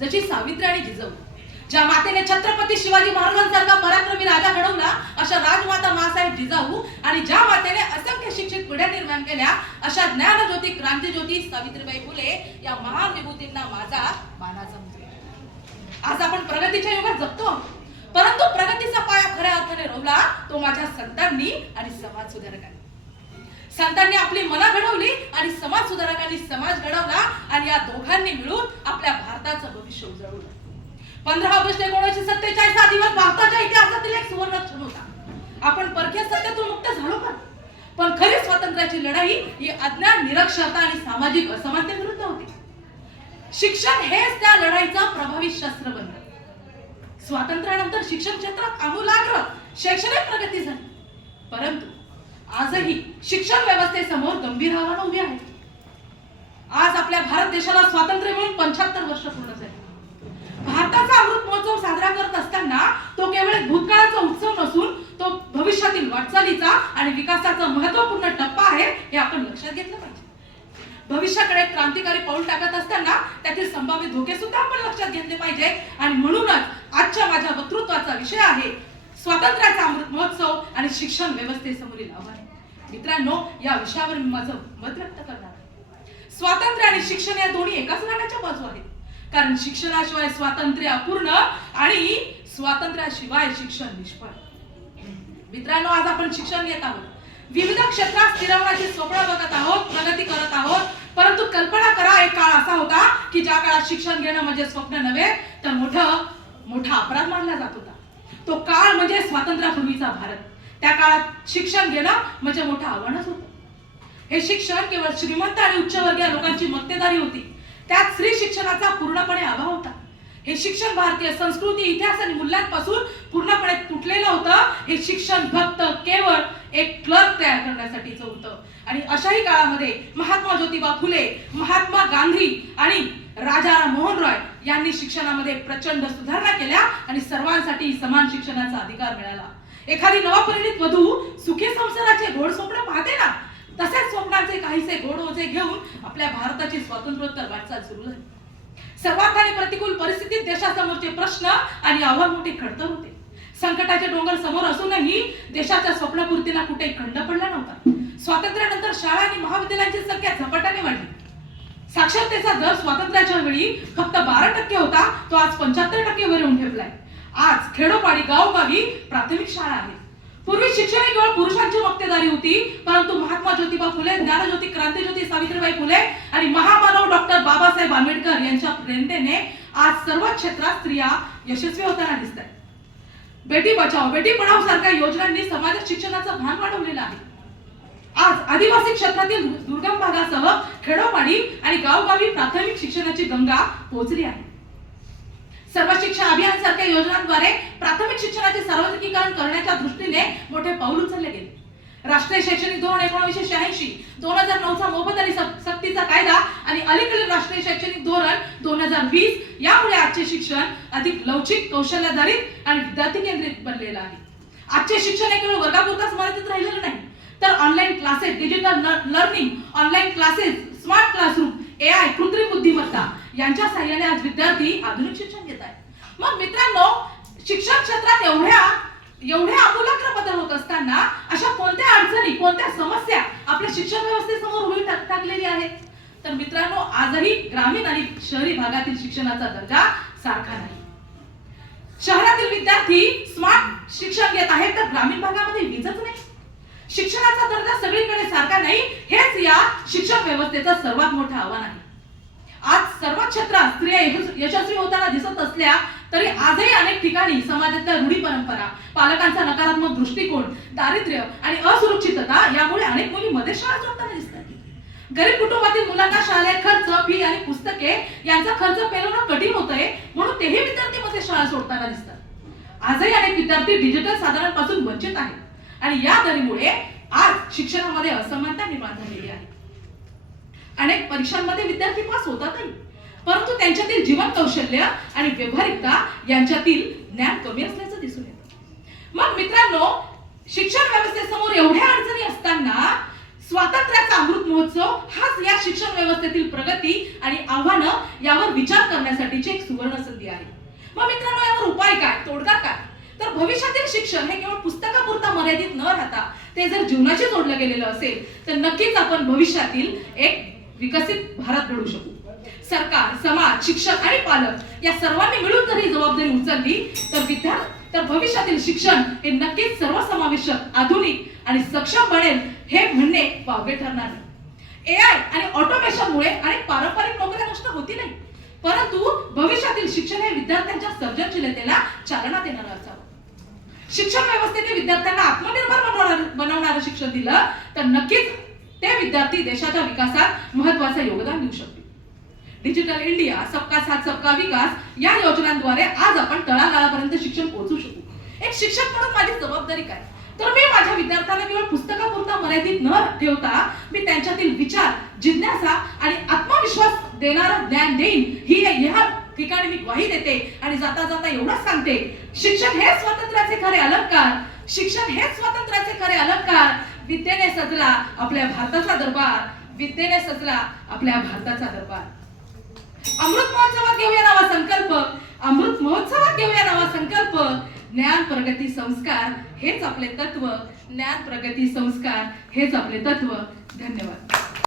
जशी सावित्री आणि जिजाऊ ज्या मातेने छत्रपती शिवाजी महाराजांसारखा पराक्रमी राजा घडवला अशा राजमाता मासाहेब जिजाऊ आणि ज्या मातेने असंख्य शिक्षित पिढ्या निर्माण केल्या अशा ज्ञानज्योती क्रांतीज्योती सावित्रीबाई फुले या महान विभूतींना माझा मानाचा आज आपण प्रगतीच्या युगात जगतो. परंतु प्रगतीचा पाया खऱ्या अर्थाने रोवला तो माझ्या संतांनी आणि समाज सुधारकांनी. संतांनी आपली मना घडवली आणि समाज सुधारकांनी समाज घडवला आणि या दोघांनी मिळून आपल्या भारताचं भविष्य उजळवलं. पंधरा ऑगस्ट एकोणीसशे सत्तेचाळीस हा दिवस भारताच्या इतिहासातील एक सुवर्ण क्षण होता. आपण परकीय सत्तेतून मुक्त झालो पण पण खरी स्वातंत्र्याची लढाई ही अज्ञान निरक्षरता आणि सामाजिक असमानतेविरुद्ध होती. शिक्षण हेच त्या लढाईचा प्रभावी शस्त्र बनलं. स्वातंत्र्यानंतर शिक्षण क्षेत्रात आमूलाग्र शैक्षणिक प्रगती झाली. परंतु आजही शिक्षण व्यवस्थेसमोर गंभीर आव्हानं उभी आहेत. आज आपल्या भारत देशाला स्वातंत्र्य मिळून पंच्याहत्तर वर्ष पूर्ण झाले. भारताचा अमृत महोत्सव साजरा करत असताना तो केवळ भूतकाळाचा उत्सव नसून तो भविष्यातील वाटचालीचा आणि विकासाचा महत्त्वपूर्ण टप्पा आहे हे आपण लक्षात घेतलं पाहिजे. भविष्याकडे क्रांतिकारी पाऊल टाकत असताना त्यातील संभाव्य धोके सुद्धा आपण लक्षात घेतले पाहिजे. आणि म्हणूनच आजच्या माझ्या वक्तृत्वाचा विषय आहे स्वातंत्र्याचा अमृत महोत्सव आणि शिक्षण व्यवस्थेसमोरील आव्हाने. मित्रांनो या विषयावर मी माझं मत व्यक्त करणार स्वातंत्र्य आणि शिक्षण या दोन्ही एकाच नाण्याच्या बाजू आहेत. कारण शिक्षणाशिवाय स्वातंत्र्य अपूर्ण आणि स्वातंत्र्याशिवाय शिक्षण निष्फळ. मित्रांनो आज आपण शिक्षण घेत आहोत. विविध क्षेत्रात स्थिरवण्याची स्वप्न बघत आहोत प्रगती करत आहोत. परंतु कल्पना करा एक काळ असा होता की ज्या काळात शिक्षण घेणं म्हणजे स्वप्न नव्हे तर मोठं मोठा अपराध मानला जात होता. तो काळ म्हणजे स्वातंत्र्यापूर्वीचा भारत. त्या काळात शिक्षण घेणं म्हणजे मोठं आव्हानच होतं. हे शिक्षण केवळ श्रीमंत आणि उच्चवर्गीय लोकांची मक्तेदारी होती. त्यात स्त्री शिक्षणाचा पूर्णपणे अभाव होता. हे शिक्षण भारतीय संस्कृती इतिहास आणि मूल्यांपासून पूर्णपणे तुटलेलं होतं. हे शिक्षण फक्त केवळ एक क्लर्क तयार करण्यासाठीच होतं. आणि अशाही काळामध्ये महात्मा ज्योतिबा फुले महात्मा गांधी आणि राजा मोहन रॉय यांनी शिक्षणामध्ये प्रचंड सुधारणा केल्या आणि सर्वांसाठी समान शिक्षणाचा अधिकार मिळाला. एखादी नवपरिणित वधू सुखी संसाराचे गोड स्वप्न पाहते ना तसेच स्वप्नाचे काहीसे गोड ओझे घेऊन आपल्या भारताची स्वातंत्र्योत्तर वाटचाल सुरू झाली. सर्वात आणि प्रतिकूल परिस्थितीत देशासमोरचे प्रश्न आणि आव्हान मोठे खडतर होते. संकटाचे डोंगर समोर असूनही देशाच्या स्वप्नपूर्तीला कुठे खंड पडला नव्हता. स्वातंत्र्यानंतर शाळा आणि महाविद्यालयांची संख्या झपाट्याने वाढली. साक्षरतेचा दर स्वातंत्र्याच्या वेळी फक्त बारा टक्के होता तो आज पंच्याहत्तर टक्के वर येऊन ठेवलाय आज खेडोपाडी गावोगावी प्राथमिक शाळा आहे. पूर्वी शिक्षण ही केवळ पुरुषांची मक्तेदारी होती परंतु महात्मा ज्योतिबा फुले ज्ञानज्योती क्रांतीज्योती सावित्रीबाई फुले आणि महामानव डॉक्टर बाबासाहेब आंबेडकर यांच्या प्रेरणेने आज सर्व क्षेत्रात स्त्रिया यशस्वी होताना दिसत आहेत बेटी बचाव बेटी पढाव सारख्या योजनांनी समाजात शिक्षणाचं भान वाढवलेलं आहे. आज आदिवासी क्षेत्रातील दुर्गम भागासह खेडोपाडी आणि गावगावी प्राथमिक शिक्षणाची गंगा पोहोचली आहे. सर्व शिक्षण अभियान सारख्या योजनांद्वारे प्राथमिक शिक्षणाचे सार्वत्रिकीकरण करण्याच्या दृष्टीने मोठे पाऊल उचलले गेले. राष्ट्रीय शैक्षणिक धोरण एकोणीसशे शहाऐंशी दोन हजार नऊचा मोफत आणि सक्तीचा कायदा आणि अलीकडील राष्ट्रीय शैक्षणिक धोरण दोन हजार वीस यामुळे आजचे शिक्षण अधिक लवचिक कौशल्याधारित आणि विद्यार्थी केंद्रित बनलेलं आहे. आजचे शिक्षण हे केवळ वर्गापुरताच मर्यादित online classes digital learning online classes smart classroom A I कृत्रिम बुद्धिमत्ता यांच्या सहाय्याने आज विद्यार्थी आधुनिक शिक्षण घेत आहेत. मग मित्रांनो शिक्षण क्षेत्रात एवढ्या एवढ्या आमूलाग्र बदल होत असताना अशा कोणत्या अडचणी कोणत्या समस्या आपल्या शिक्षण व्यवस्थेसमोर उभी टाकलेली आहेत? तर मित्रांनो आजही ग्रामीण आणि शहरी भागातील शिक्षणाचा दर्जा सारखा नाही. शहरातील विद्यार्थी स्मार्ट शिक्षण घेत आहेत तर ग्रामीण भागामध्ये वीजच नाही. शिक्षणाचा दर्जा सगळीकडे सारखा नाही हेच या शिक्षण व्यवस्थेचं सर्वात मोठं आव्हान आहे. आज सर्व क्षेत्रात स्त्रिया यशस्वी- होताना दिसत असल्या तरी आजही अनेक ठिकाणी समाजातल्या रूढी परंपरा पालकांचा नकारात्मक दृष्टिकोन दारिद्र्य आणि असुरक्षितता यामुळे अनेक मुली मध्ये शाळा सोडताना दिसतात. गरीब कुटुंबातील मुलांना शालेय खर्च फी आणि पुस्तके यांचा खर्च पेलवणं कठीण होतंय म्हणून तेही विद्यार्थी मध्ये शाळा सोडताना दिसतात. आजही अनेक विद्यार्थी डिजिटल साधनांपासून वंचित आहेत. आणि या दरीमुळे आज शिक्षणामध्ये असमानता निर्माण झालेली आहे. अनेक परीक्षांमध्ये विद्यार्थी पास होतात परंतु त्यांच्यातील जीवन कौशल्य आणि व्यवहारिकता यांच्यातील ज्ञान कमी असल्याचं दिसून येतं. मग मित्रांनो शिक्षण व्यवस्थेसमोर एवढ्या अडचणी असताना स्वातंत्र्याचा अमृत महोत्सव हाच या शिक्षण व्यवस्थेतील प्रगती आणि आव्हानं यावर विचार करण्यासाठीची एक सुवर्ण संधी आहे. मग मित्रांनो यावर उपाय काय? तोडगा काय? भविष्यातील शिक्षण हे केवळ पुस्तकापुरता मर्यादित न राहता ते जर जीवनाशी जोडलं गेलेलं असेल तर नक्कीच आपण भविष्यातील एक विकसित भारत घडू शकू. सरकार समाज शिक्षक आणि पालक या सर्वांनी मिळून जर ही जबाबदारी उचलली तर विद्या तर भविष्यातील शिक्षण हे नक्कीच सर्वसमावेशक आधुनिक आणि सक्षम बनेल हे म्हणणे वावगे ठरणार नाही. ए आय आणि ऑटोमेशनमुळे आणि पारंपरिक नोकऱ्या नष्ट होती नाही परंतु भविष्यातील शिक्षण हे विद्यार्थ्यांच्या सर्जनशीलतेला चालना देणारं असावं. शिक्षण व्यवस्थेने विद्यार्थ्यांना आत्मनिर्भर बनवणार बनवणारं शिक्षण दिलं तर नक्कीच ते विद्यार्थी देशाच्या विकासात महत्वाचं योगदान देऊ शकतील. डिजिटल इंडिया सबका साथ सबका विकास या योजनांद्वारे आज आपण तळागाळापर्यंत शिक्षण पोहोचू शकू. एक शिक्षक म्हणून माझी जबाबदारी काय? तर मी माझ्या विद्यार्थ्यांना केवळ पुस्तकापुरता मर्यादित न ठेवता मी त्यांच्यातील विचार जिज्ञासा आणि आत्मविश्वास देणारं ज्ञान देईन ही ह्या ठिकाणी मी ग्वाही देते आणि जाता जाता एवढंच सांगते शिक्षण हे स्वातंत्र्याचे खरे अलंकार. शिक्षण हेच स्वातंत्र्याचे खरे अलंकार. विद्येने सजला आपल्या भारताचा दरबार. विद्येने सजला आपल्या भारताचा दरबार. अमृत महोत्सवात घेऊया नावा संकल्प. अमृत महोत्सवात घेऊया नावा संकल्प. ज्ञान प्रगती संस्कार हेच आपले तत्व. ज्ञान प्रगती संस्कार हेच आपले तत्व. धन्यवाद.